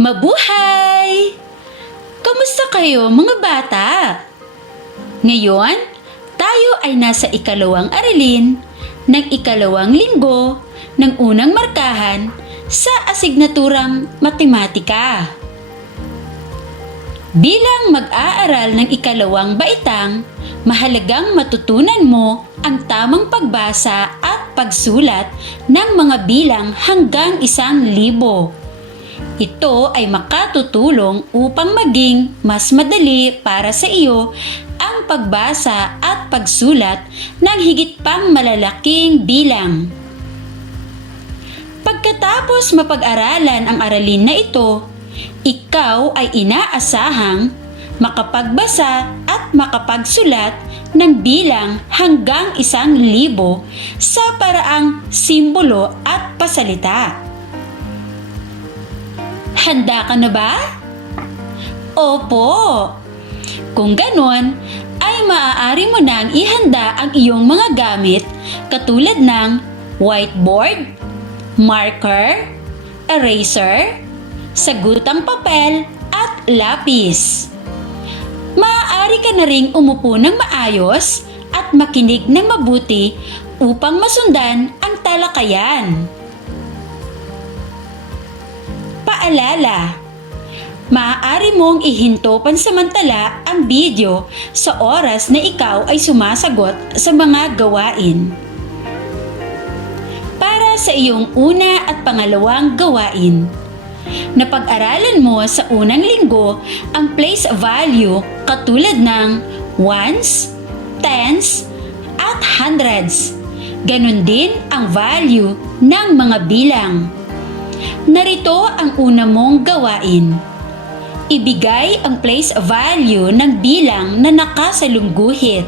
Mabuhay! Kamusta kayo mga bata? Ngayon, tayo ay nasa ikalawang aralin ng ikalawang linggo ng unang markahan sa asignaturang matematika. Bilang mag-aaral ng ikalawang baitang, mahalagang matutunan mo ang tamang pagbasa at pagsulat ng mga bilang hanggang 1,000. Ito ay makatutulong upang maging mas madali para sa iyo ang pagbasa at pagsulat ng higit pang malalaking bilang. Pagkatapos mapag-aralan ang aralin na ito, ikaw ay inaasahang makapagbasa at makapagsulat ng bilang hanggang 1,000 sa paraang simbolo at pasalita. Handa ka na ba? Opo! Kung ganon, ay maaari mo nang ihanda ang iyong mga gamit katulad ng whiteboard, marker, eraser, sagutang papel at lapis. Maaari ka na ring umupo ng maayos at makinig ng mabuti upang masundan ang talakayan. Paalala, maaari mong ihinto pansamantala ang video sa oras na ikaw ay sumasagot sa mga gawain. Para sa iyong una at pangalawang gawain, napag-aralan mo sa unang linggo ang place value katulad ng ones, tens, at hundreds. Ganon din ang value ng mga bilang. Narito ang una mong gawain. Ibigay ang place value ng bilang na nakasalungguhit.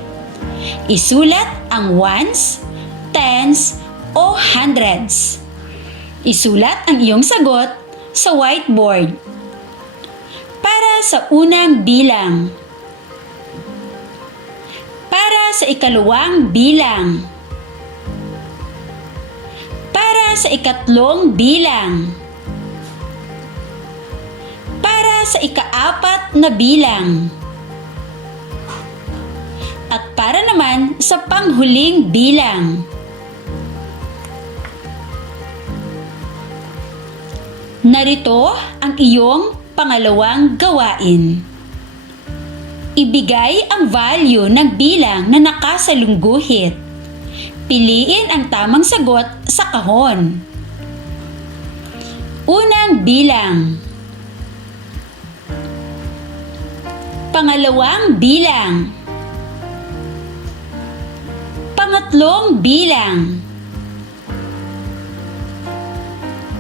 Isulat ang ones, tens, o hundreds. Isulat ang iyong sagot sa whiteboard. Para sa unang bilang. Para sa ikalawang bilang. Para sa ikatlong bilang. Para sa ikaapat na bilang. At para naman sa panghuling bilang. Narito ang iyong pangalawang gawain. Ibigay ang value ng bilang na nakasalungguhit. Piliin ang tamang sagot sa kahon. Unang bilang. Pangalawang bilang. Pangatlong bilang.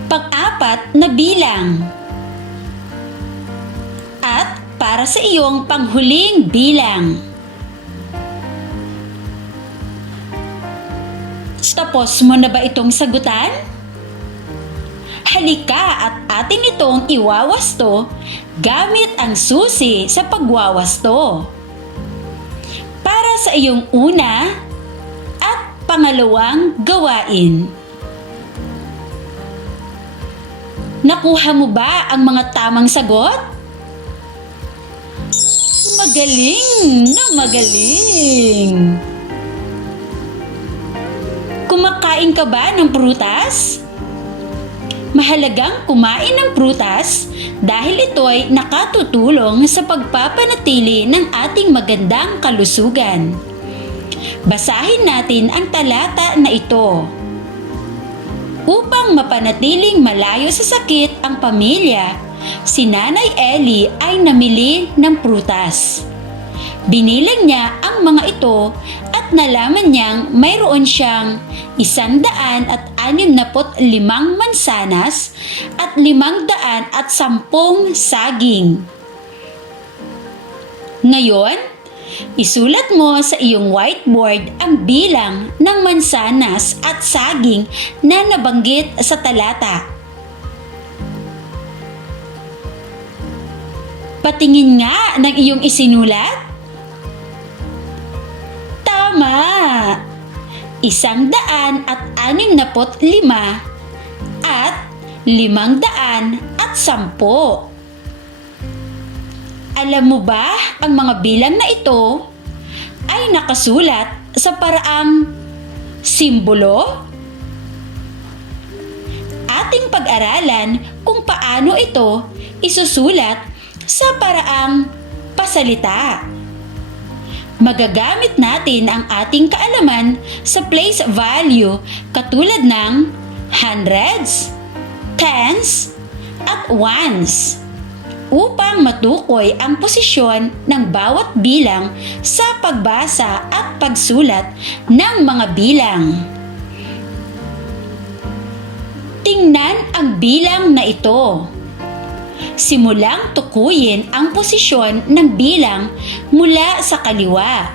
Pang-apat na bilang. At para sa iyong panghuling bilang. Tapos mo na ba itong sagutan? Halika at atin itong iwawasto gamit ang susi sa pagwawasto. Para sa iyong una at pangalawang gawain. Nakuha mo ba ang mga tamang sagot? Magaling na magaling! Kumakain ka ba ng prutas? Mahalagang kumain ng prutas dahil ito ay nakatutulong sa pagpapanatili ng ating magandang kalusugan. Basahin natin ang talata na ito. Upang mapanatiling malayo sa sakit ang pamilya, si Nanay Ellie ay namili ng prutas. Binilang niya ang mga ito at nalaman niyang mayroon siyang 165 mansanas at 510 saging. Ngayon, isulat mo sa iyong whiteboard ang bilang ng mansanas at saging na nabanggit sa talata. Patingin nga ng iyong isinulat. Tama! 165 at 510. Alam mo ba ang mga bilang na ito ay nakasulat sa paraang simbolo? Ating pag-aralan kung paano ito isusulat sa paraang pasalita. Magagamit natin ang ating kaalaman sa place value katulad ng hundreds, tens, at ones upang matukoy ang posisyon ng bawat bilang sa pagbasa at pagsulat ng mga bilang. Tingnan ang bilang na ito. Simulang tukuyin ang posisyon ng bilang mula sa kaliwa.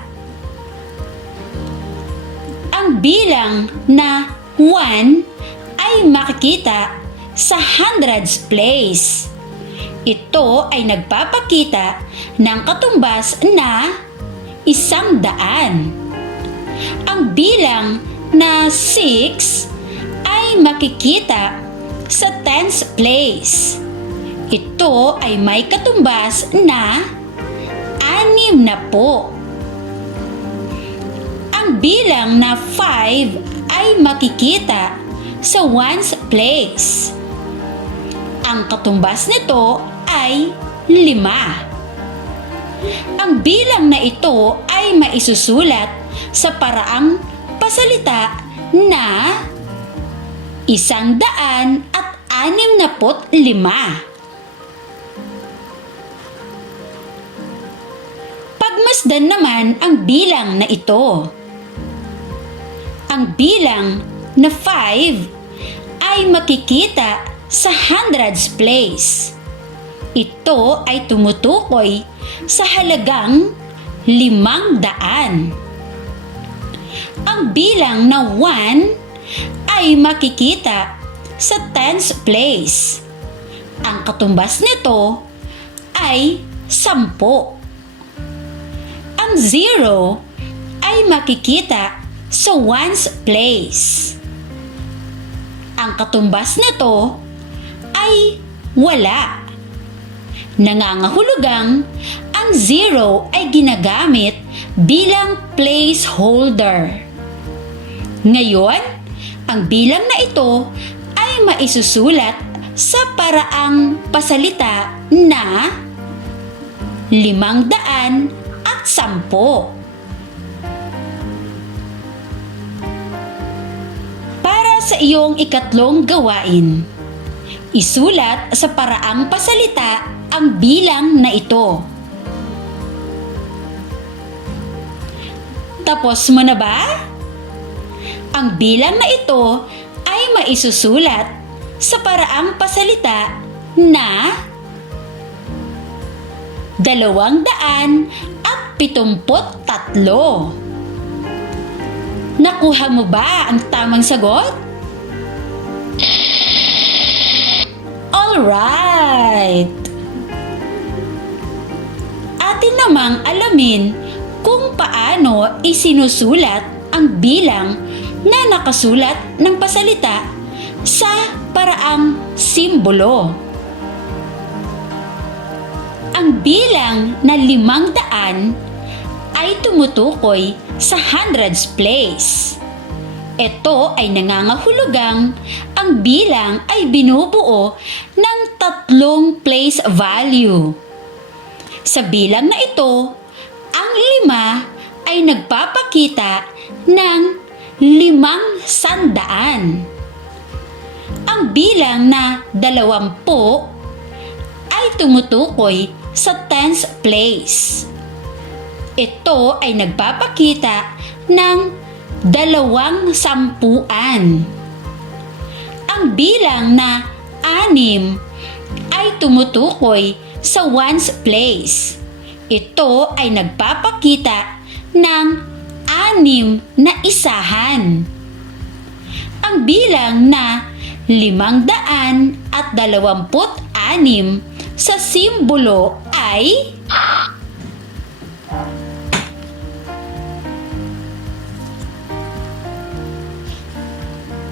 Ang bilang na 1 ay makikita sa hundreds place. Ito ay nagpapakita ng katumbas na 100. Ang bilang na 6 ay makikita sa tens place. Ito ay may katumbas na 60. Ang bilang na 5 ay makikita sa ones place. Ang katumbas nito ay 5. Ang bilang na ito ay maisusulat sa paraang pasalita na 165. Pagmasdan naman ang bilang na ito. Ang bilang na 5 ay makikita sa hundreds place. Ito ay tumutukoy sa halagang 500. Ang bilang na 1 ay makikita sa tens place. Ang katumbas nito ay 10. Ang 0 ay makikita sa ones place. Ang katumbas nito ay wala. Nangangahulugang ang 0 ay ginagamit bilang placeholder. Ngayon, ang bilang na ito ay maisusulat sa paraang pasalita na 510. Para sa iyong ikatlong gawain, isulat sa paraang pasalita ang bilang na ito. Tapos mo na ba? Ang bilang na ito ay maisusulat sa paraang pasalita na 273. Nakuha mo ba ang tamang sagot? Alright! Atin namang alamin kung paano isinusulat ang bilang na nakasulat ng pasalita sa paraang simbolo. Ang bilang na 500 ay tumutukoy sa hundreds place. Ito ay nangangahulugang ang bilang ay binubuo ng 3 place value. Sa bilang na ito, ang 5 ay nagpapakita ng 500. Ang bilang na 20 ay tumutukoy sa tens place. Ito ay nagpapakita ng 200. Ang bilang na 6 ay tumutukoy sa ones place. Ito ay nagpapakita ng 6 na isahan. Ang bilang na 526 sa simbolo ay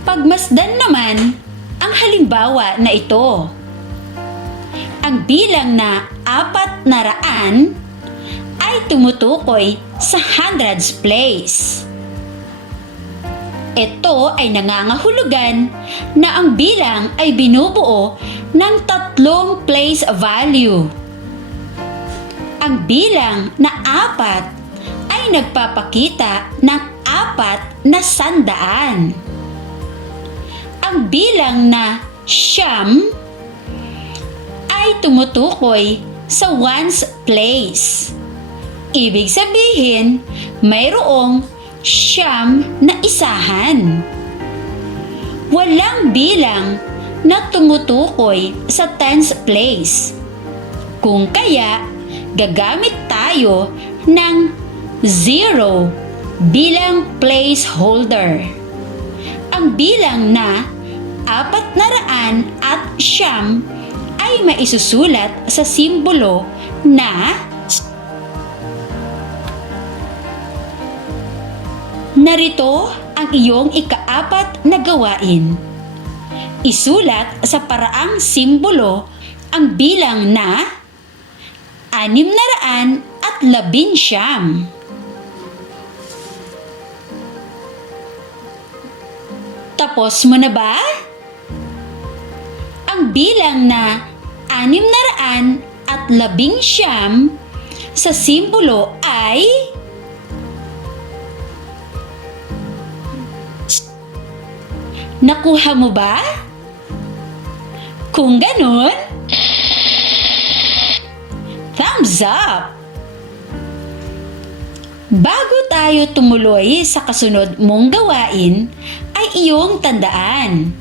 pagmasdan naman ang halimbawa na ito. Ang bilang na 400 ay tumutukoy sa hundreds place. Ito ay nangangahulugan na ang bilang ay binubuo ng 3 place value. Ang bilang na 4 ay nagpapakita ng 4 na sandaan. Ang bilang na 9 ay tumutukoy sa ones place. Ibig sabihin, mayroong 9 na isahan. Walang bilang na tumutukoy sa tens place. Kung kaya, gagamit tayo ng 0 bilang placeholder. Ang bilang na 400 ay maisusulat sa simbolo na narito ang iyong ika-4 na gawain. Isulat sa paraang simbolo ang bilang na 619. Tapos mo na ba? Ang bilang na 619 sa simbolo ay nakuha mo ba? Kung ganun, thumbs up! Bago tayo tumuloy sa kasunod mong gawain, ay iyong tandaan.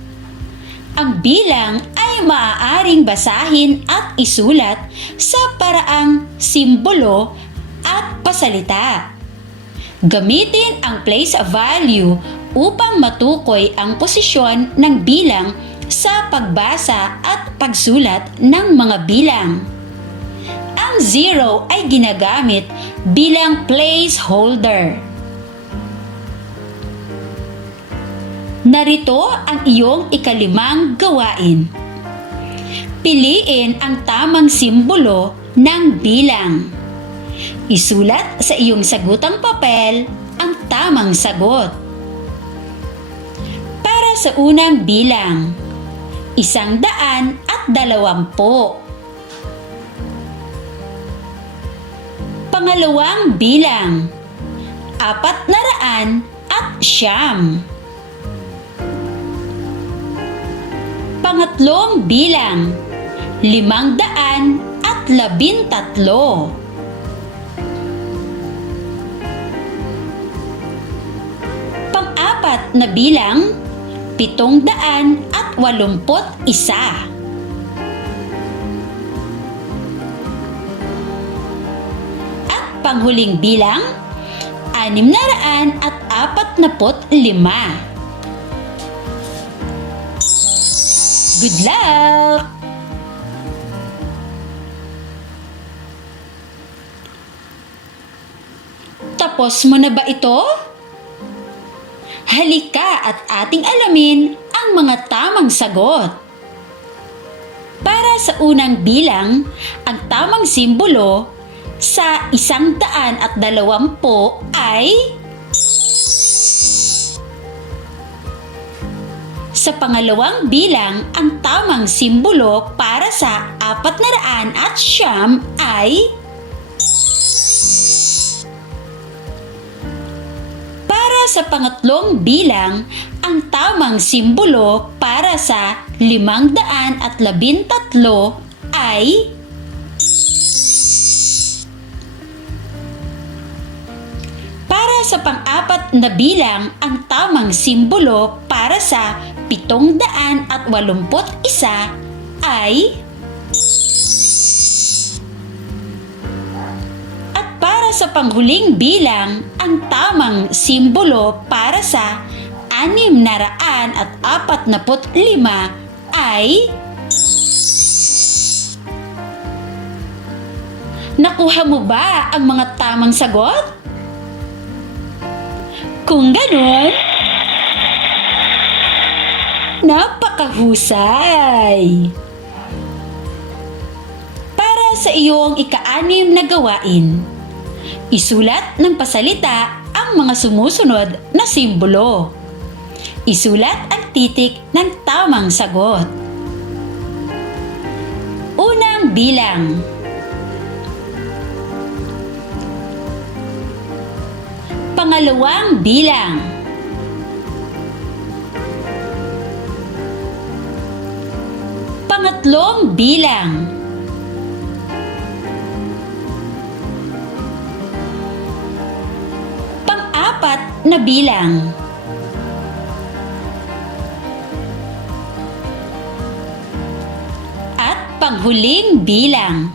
Ang bilang ay maaaring basahin at isulat sa paraang simbolo at pasalita. Gamitin ang place value upang matukoy ang posisyon ng bilang sa pagbasa at pagsulat ng mga bilang. Ang 0 ay ginagamit bilang placeholder. Narito ang iyong ika-5 gawain. Piliin ang tamang simbolo ng bilang. Isulat sa iyong sagutang papel ang tamang sagot. Para sa unang bilang, 120. Pangalawang bilang, 409. Pangatlong bilang, 513. Pang-apat na bilang, 781. At panghuling bilang, 645. Good luck! Tapos mo na ba ito? Halika at ating alamin ang mga tamang sagot. Para sa unang bilang, ang tamang simbolo sa 120 ay sa pangalawang bilang, ang tamang simbolo para sa 409 ay para sa pangatlong bilang, ang tamang simbolo para sa 513 ay para sa pang-apat na bilang, ang tamang simbolo para sa 781 ay at para sa panghuling bilang, ang tamang simbolo para sa 645 ay nakuha mo ba ang mga tamang sagot? Kung ganun, Napakahusay! Para sa iyong ika-6 na gawain, isulat ng pasalita ang mga sumusunod na simbolo. Isulat ang titik ng tamang sagot. Unang bilang. Pangalawang bilang. Pangatlong bilang. Pang-apat na bilang. At panghuling bilang.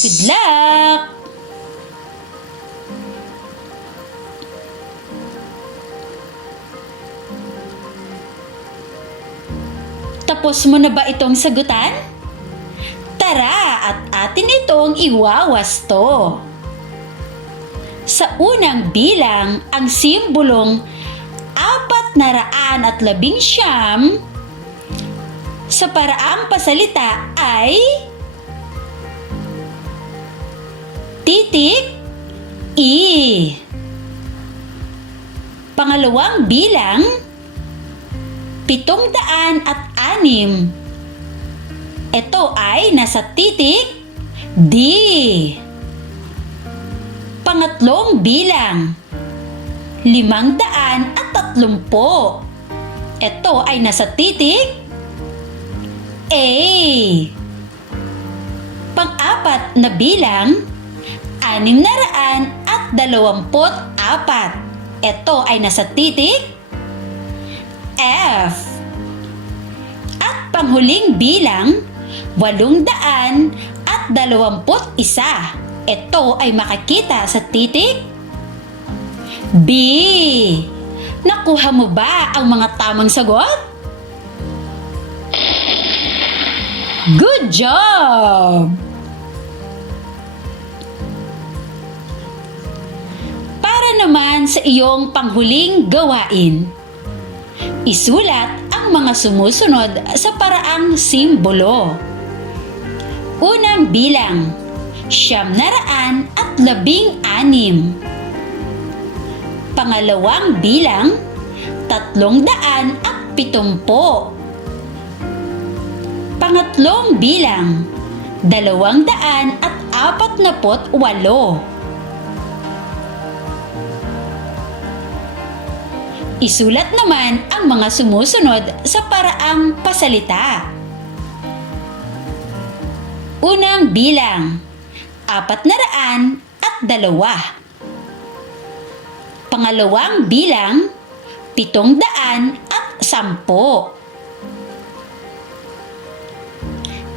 Good luck! Tapos mo na ba itong sagutan? Tara at atin itong iwawasto. Sa unang bilang, ang simbolong 419 sa paraang pasalita ay titik I. Pangalawang bilang, 706. Ito ay nasa titik D. Pangatlong bilang, 530. Ito ay nasa titik A. Pang-apat na bilang, 624. Ito ay nasa titik F. At panghuling bilang, 821. Ito ay makikita sa titik B. Nakuha mo ba ang mga tamang sagot? Good job! Para naman sa iyong panghuling gawain, isulat ang mga sumusunod sa paraang simbolo. Unang bilang, 916. Pangalawang bilang, 370. Pangatlong bilang, 248. Isulat naman ang mga sumusunod sa paraang pasalita. Unang bilang, 402. Pangalawang bilang, 710.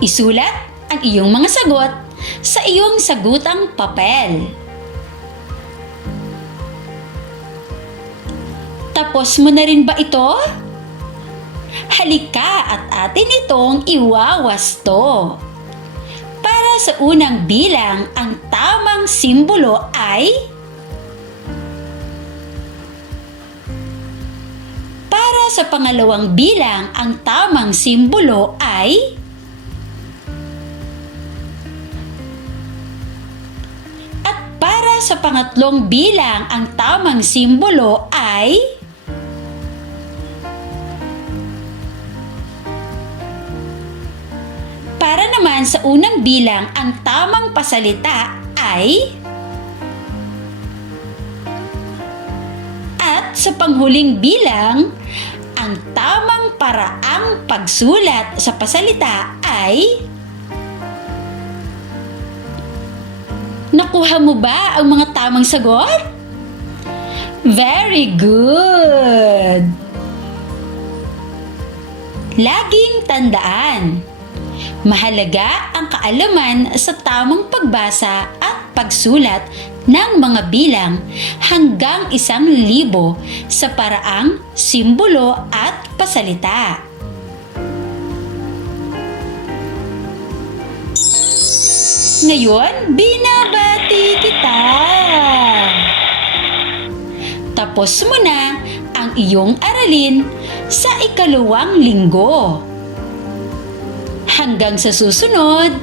Isulat ang iyong mga sagot sa iyong sagutang papel. Tapos mo na rin ba ito? Halika at atin itong iwawasto. Para sa unang bilang, ang tamang simbolo ay para sa pangalawang bilang, ang tamang simbolo ay at para sa pangatlong bilang, ang tamang simbolo ay para naman sa unang bilang, ang tamang pasalita ay at sa panghuling bilang, ang tamang paraang pagsulat sa pasalita ay nakuha mo ba ang mga tamang sagot? Very good! Laging tandaan, mahalaga ang kaalaman sa tamang pagbasa at pagsulat ng mga bilang hanggang 1,000 sa paraang simbolo at pasalita. Ngayon, binabati kita! matapos mo na ang iyong aralin sa ikalawang linggo. Hanggang sa susunod,